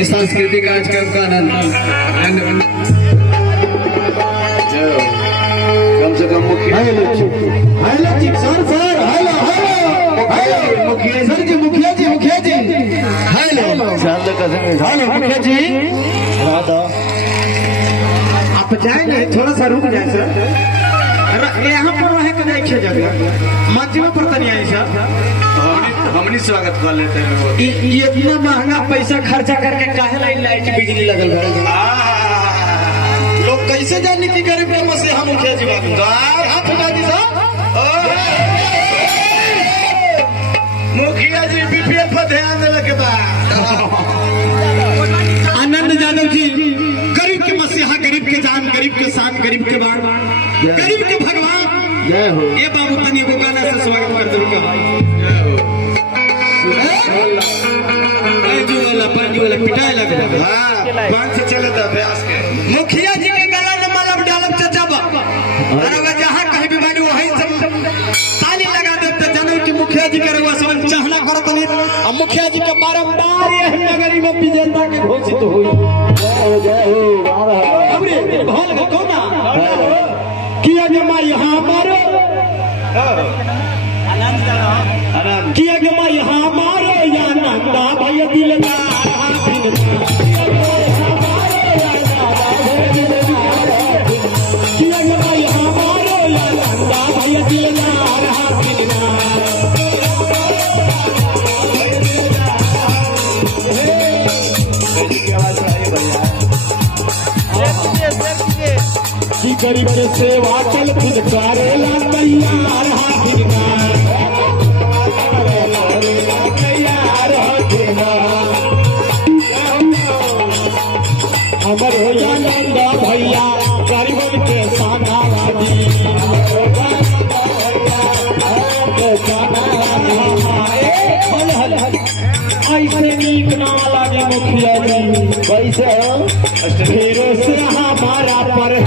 इस सांस्कृतिक कार्यक्रम का आनंद कम से कम मुखिया जी आप जाए नहीं, थोड़ा सा रुक जाए सर। यहाँ पर रहे के देखिए जगह मंच में पर तनिया सर हमनी स्वागत कर लेते हैं। ये इतना महंगा पैसा खर्चा करके काहे लाइट बिजली लगल है? लोग कैसे जाने की गरीब के मसीहा मुखिया जी मुखिया जी बीपीएल पर ध्यान देने के बाद आनंद यादव जी गरीब के मसीहा, गरीब के जान, गरीब के शान, गरीब के बाण, गरीब के भगवान। जय हो। ये बाबू तनी को गाना से स्वागत कर दूंगा। पंजू वाला पिटाई लग रहा है। पांच से चले था अभ्यास के। मुखिया जी के गला में माला डालब चाचा अरे जहाँ कहीं भी बानी वहीं सब ताली लगा दे तो जनम की मुखिया जी के रवा सब चाहना करत नहीं। अब मुखिया जी के बारंबार ये नगरी में विजेता के घोषित हुई। अबरे भाल का कोना किया जमा यहाँ मारो किया जमा यहाँ मारो या नंदा भैया दिलदार गरीब के सेवा चल फिनकारेला तैयार हमर हो या नंदा भैया गरीब के सानावादी ऐसे नीक ना लगे मुखिया जी कैसे फेरो से हमारा पर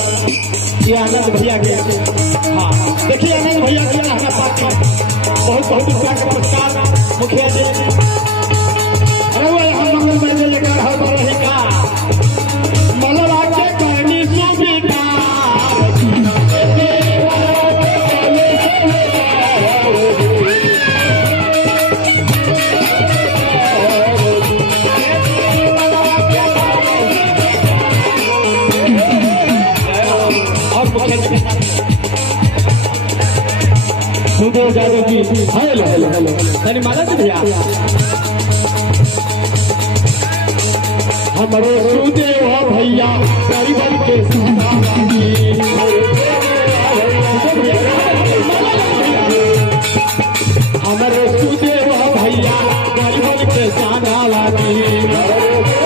आनंद भैया के हाँ देखिए आनंद भैया के हमारा पार्टी बहुत बहुत रुपया का पुरस्कार मुखिया जी। अरे वो हम मंगल में लेकर हर रही का मलवा के करनी सुविधा सुदेव Yadav ji hello hello hello तनी माला जी भैया हमारे सुदेव भैया गरीबन के हमारे सुदेव भैया गरीबन के साना लागी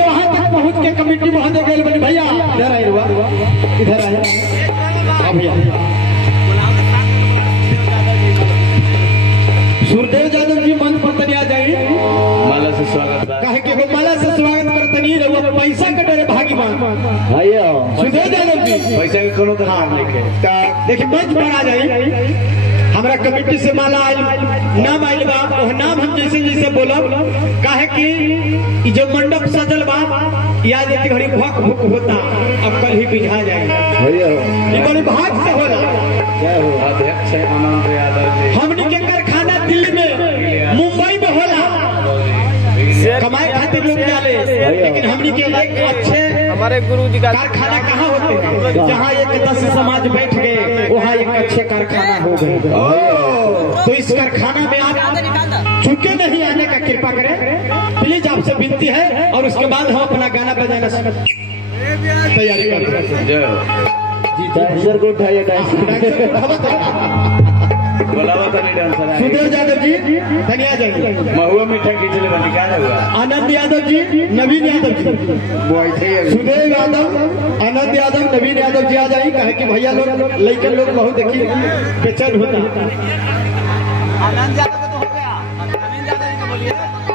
कमिटी महोदय गए बने भैया इधर आए इधर आए भैया सुरदेव यादव जी मंच पर तनी आ जाए माला से स्वागत कहे कि वो माला से स्वागत करतनी रहुआ पैसा के डरे भागी मान भैया सुरदेव यादव जी पैसा के कोनो तरह लेके देखिए मंच पर आ जाए। हमारा कमिटी से माला नाम आयल बा वो नाम हम जैसे जैसे बोलब काहे कि जो मंडप सजल बा याद एक घड़ी भक भुक होता अब कल ही बिझा जाएगा ये बड़ी भाग से होला। अध्यक्ष आनंद यादव जी हमने के कारखाना दिल्ली में मुंबई में होला कमाए खातिर लोग जाले लेकिन हमने के एक अच्छे हमारे गुरु जी का कारखाना कहाँ होते हैं जहाँ एक 10 समाज बैठ गए वहाँ एक अच्छे कारखाना हो गए। तो इस कारखाना में आप चुके नहीं आने का कृपा करें प्लीज आपसे विनती है और उसके बाद हम अपना गाना बजाना तैयारी करते हैं। जय जी को उठाइए बोलावा था नहीं डांसर सुदेव यादव जी धनिया जाइए। महुआ मीठा खींचले बंदी का हुआ आनंद यादव जी, नवीन यादव जी, वो ऐसे ही सुदेव यादव, आनंद यादव, नवीन यादव जी आ जाइए। कहे कि भैया लोग लड़कन लोग बहुत देखिए बेचैन होता है।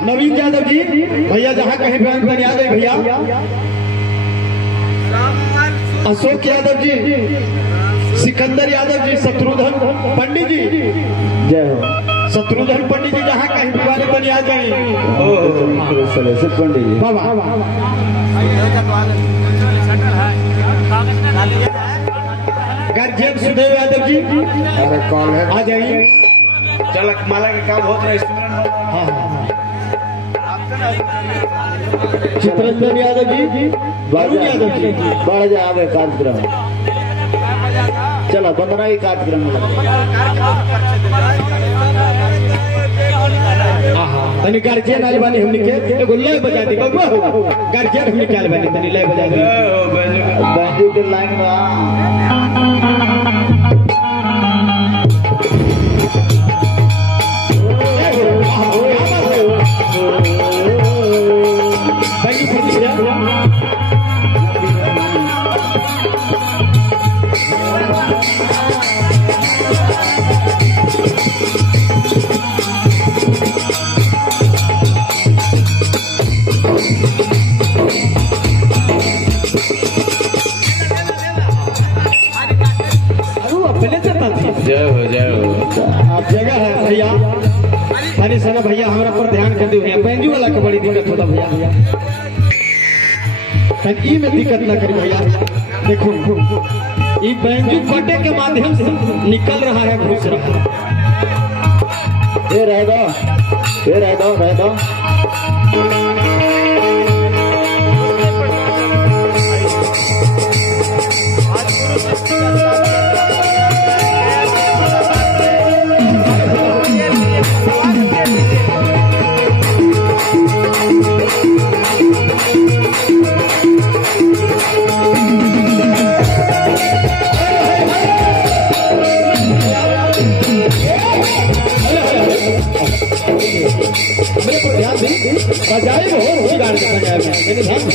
नवीन यादव जी भैया जहाँ कहीं बयान आ जाए भैया। अशोक यादव जी, सिकंदर यादव जी, शत्रुघ्न पंडित जी, जय हो शत्रुघ्न पंडित जी जहाँ कहीं दुआरे बनी आ जाए। पंडित जी बाबा गर्जियन सुदेव यादव जी अरे कौन है आ जाइए। चल माला के काम होत रहे हाँ चित्रंजन यादव जी, वरुण यादव जी बढ़ जा आगे कार्यक्रम चलो बंदना ही कार्यक्रम तनी गार्जियन आइल बानी हमनी के एगो लय बजा दी बबुआ गार्जियन हमनी के आइल बानी तनी लय बजा दी बैंजू के लाइन में जय हो आप जगह है भैया हरी सारा भैया हमारा पर ध्यान कर दी भैया। बैंजू वाला का बड़ी दिक्कत होता भैया ई में दिक्कत ना करी भैया। देखो ये बैंजू कटे के माध्यम से निकल रहा है घुस रहा है। ये रह दो बजाए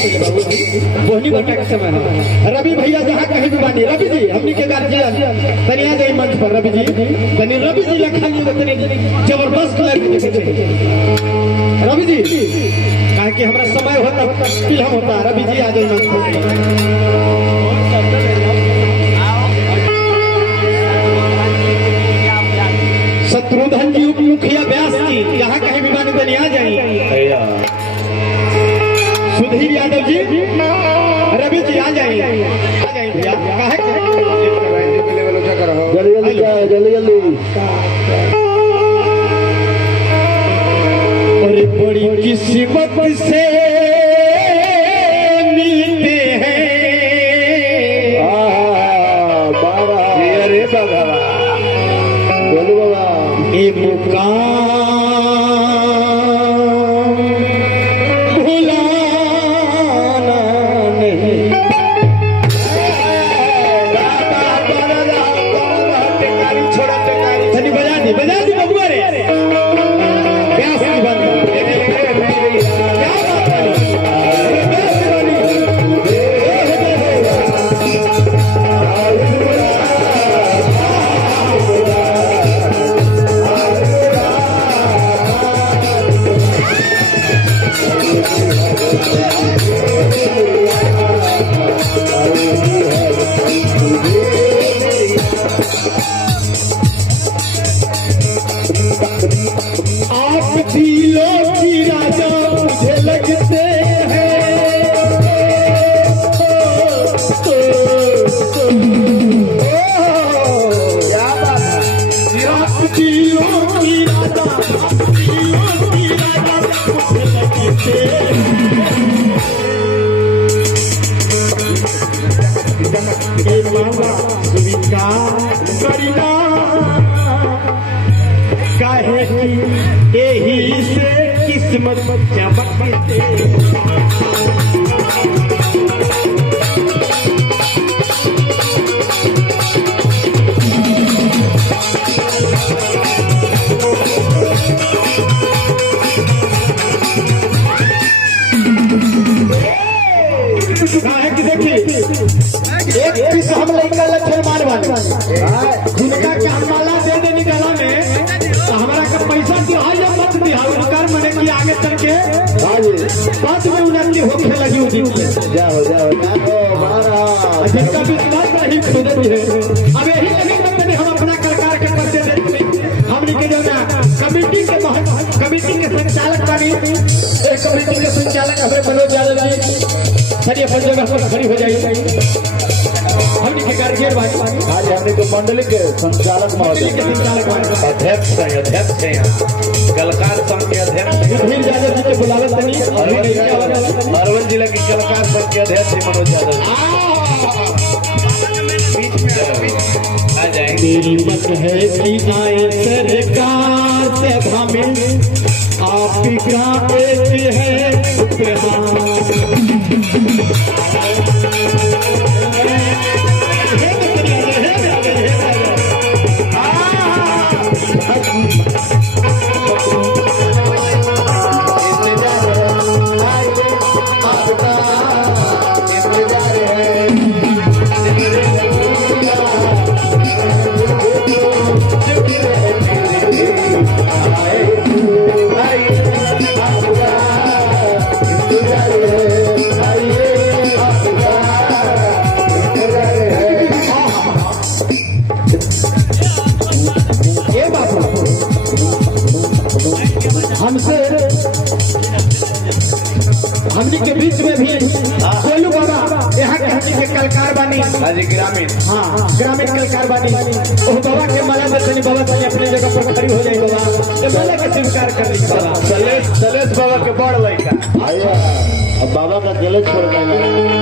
बोहनी बटा के समय है। रवि भैया जहाँ कहीं भी बानी रवि जी हमनी के गार्जियन तनिया जाई मंच पर रवि जी तनी रवि जी लखा जी तनी जबरदस्त लग रवि जी कहे कि हमरा समय होता फिल्म होता रवि जी आ जाई मंच पर। शत्रुघ्न जी उप मुखिया व्यास जी जहाँ कहीं भी बानी तनी आ जाई। सुधीर यादव जी, रवि जी आ जाइए भैया। जल्दी अरे बड़ी किस्मत से मिलते हैं बाबा अरे बाबा बोलो बाबा ये मुकाम बजा दी बबुआ रे प्यास की बात दिलों की राजा मुझे लगते हैं क्या बात है दिलों की राजा मुझे लगते हैं मामा स्वीकार करना काहे की यही से किस्मत चमकते जिनका के हम माला दे देनी गला में तो हमारा का पैसा दिहा या मत दिहा उनका मने की आगे चल के बात में उन्नति होने लगी उनकी जाओ महाराज जिनका विश्वास नहीं खुद भी है। अब यही लगी हम अपना कलाकार के परिचय देते हमने के जो ना कमेटी के संचालक बनी एक कमेटी के संचालक हमें मनोज यादव जी सर अपन जगह पर खड़ी हो जाइए। हमने के गार्जियन भाई आज हमने तो मंडली के संचालक महोदय अध्यक्ष हैं कलाकार संघ के अध्यक्ष सुधीर यादव जी के बुलावत नहीं अरवल जिला के कलाकार संघ के अध्यक्ष मनोज यादव बीच में आ जाएंगे। मेरी मत है कि आए सरकार से हमें आप ग्राम है हमसे हमनी के बीच में भी गोलू बाबा यहाँ के हमनी के कलाकार बानी ग्रामीण ग्रामीण कलाकार बानी ओ बाबा के माला में तनी बाबा तनी अपने जगह पर खड़ी हो जाई बाबा ये माला का स्वीकार कर ली बाबा सलेश बाबा के बड़ लड़का अब बाबा का गलत छोड़ देना